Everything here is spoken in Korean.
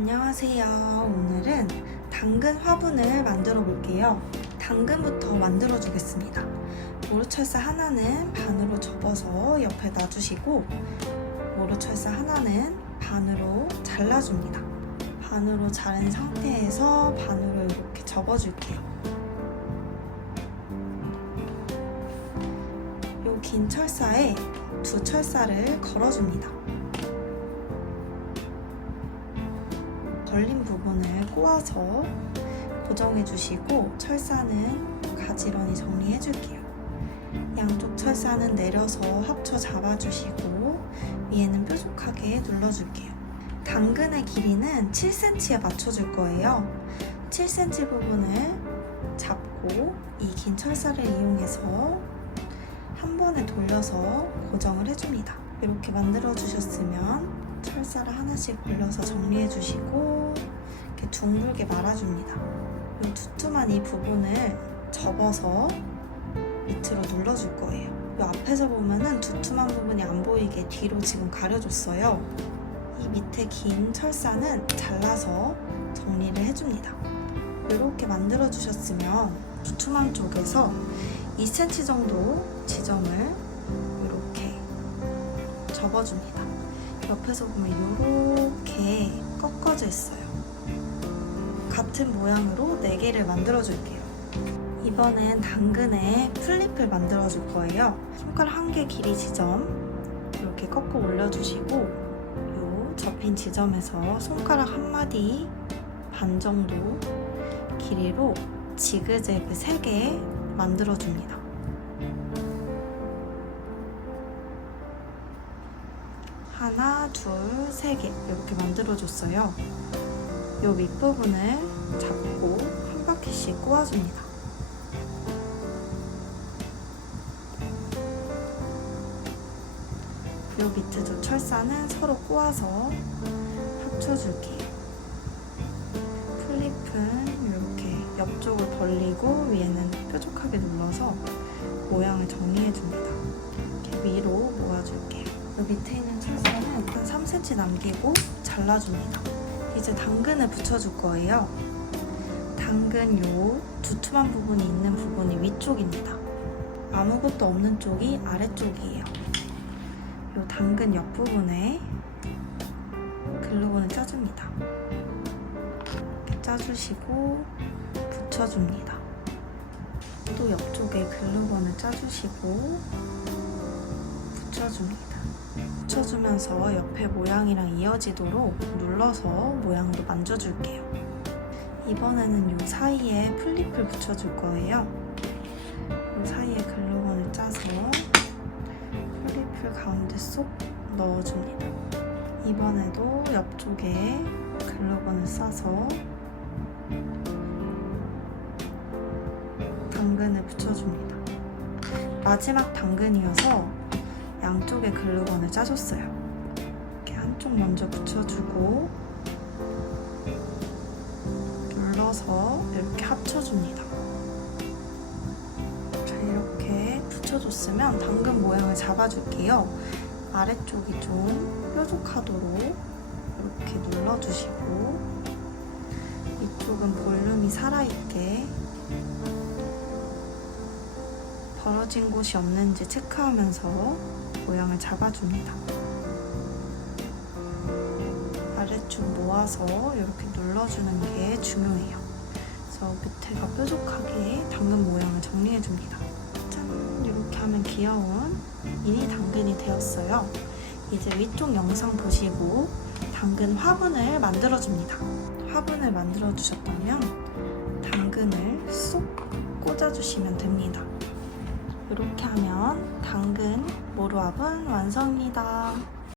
안녕하세요. 오늘은 당근 화분을 만들어 볼게요. 당근부터 만들어 주겠습니다. 모루철사 하나는 반으로 접어서 옆에 놔주시고 모루철사 하나는 반으로 잘라줍니다. 반으로 자른 상태에서 반으로 이렇게 접어줄게요. 요 긴 철사에 두 철사를 걸어줍니다. 걸린 부분을 꼬아서 고정해 주시고 철사는 가지런히 정리해 줄게요. 양쪽 철사는 내려서 합쳐 잡아 주시고 위에는 뾰족하게 눌러 줄게요. 당근의 길이는 7cm에 맞춰 줄 거예요. 7cm 부분을 잡고 이 긴 철사를 이용해서 한 번에 돌려서 고정을 해줍니다. 이렇게 만들어 주셨으면 철사를 하나씩 벌려서 정리해 주시고 이렇게 둥글게 말아줍니다. 이 두툼한 이 부분을 접어서 밑으로 눌러줄 거예요. 이 앞에서 보면은 두툼한 부분이 안 보이게 뒤로 지금 가려줬어요. 이 밑에 긴 철사는 잘라서 정리를 해줍니다. 이렇게 만들어 주셨으면 두툼한 쪽에서 2cm 정도 지점을 이렇게 접어줍니다. 옆에서 보면 이렇게 꺾어져 있어요. 같은 모양으로 4개를 만들어 줄게요. 이번엔 당근에 플립을 만들어 줄 거예요. 손가락 한 개 길이 지점 이렇게 꺾어 올려주시고 요 접힌 지점에서 손가락 한 마디 반 정도 길이로 지그재그 3개 만들어 줍니다. 하나, 둘, 세 개 이렇게 만들어줬어요. 요 윗부분을 잡고 한 바퀴씩 꼬아줍니다. 요 밑에 두 철사는 서로 꼬아서 합쳐줄게요. 플립은 이렇게 옆쪽을 벌리고 위에는 뾰족하게 눌러서 모양을 정리해줍니다. 이렇게 위로 모아줄게요. 요 밑에 있는 한 3cm 남기고 잘라줍니다. 이제 당근을 붙여줄 거예요. 당근 요 두툼한 부분이 있는 부분이 위쪽입니다. 아무것도 없는 쪽이 아래쪽이에요. 요 당근 옆부분에 글루건을 짜줍니다. 짜주시고 붙여줍니다. 또 옆쪽에 글루건을 짜주시고 붙여줍니다. 붙여주면서 옆에 모양이랑 이어지도록 눌러서 모양도 만져줄게요. 이번에는 이 사이에 플립을 붙여줄 거예요. 이 사이에 글루건을 짜서 플립을 가운데 쏙 넣어줍니다. 이번에도 옆쪽에 글루건을 싸서 당근을 붙여줍니다. 마지막 당근이어서 양쪽에 글루건을 짜줬어요. 이렇게 한쪽 먼저 붙여주고 눌러서 이렇게 합쳐줍니다. 자, 이렇게 붙여줬으면 당근 모양을 잡아줄게요. 아래쪽이 좀 뾰족하도록 이렇게 눌러주시고 이쪽은 볼륨이 살아있게 벌어진 곳이 없는지 체크하면서 모양을 잡아줍니다. 아래쪽 모아서 이렇게 눌러주는 게 중요해요. 그래서 밑에가 뾰족하게 당근 모양을 정리해줍니다. 짠! 이렇게 하면 귀여운 미니 당근이 되었어요. 이제 위쪽 영상 보시고 당근 화분을 만들어줍니다. 화분을 만들어주셨다면 당근을 쏙 꽂아주시면 됩니다. 이렇게 하면 당근 모루화분 완성입니다.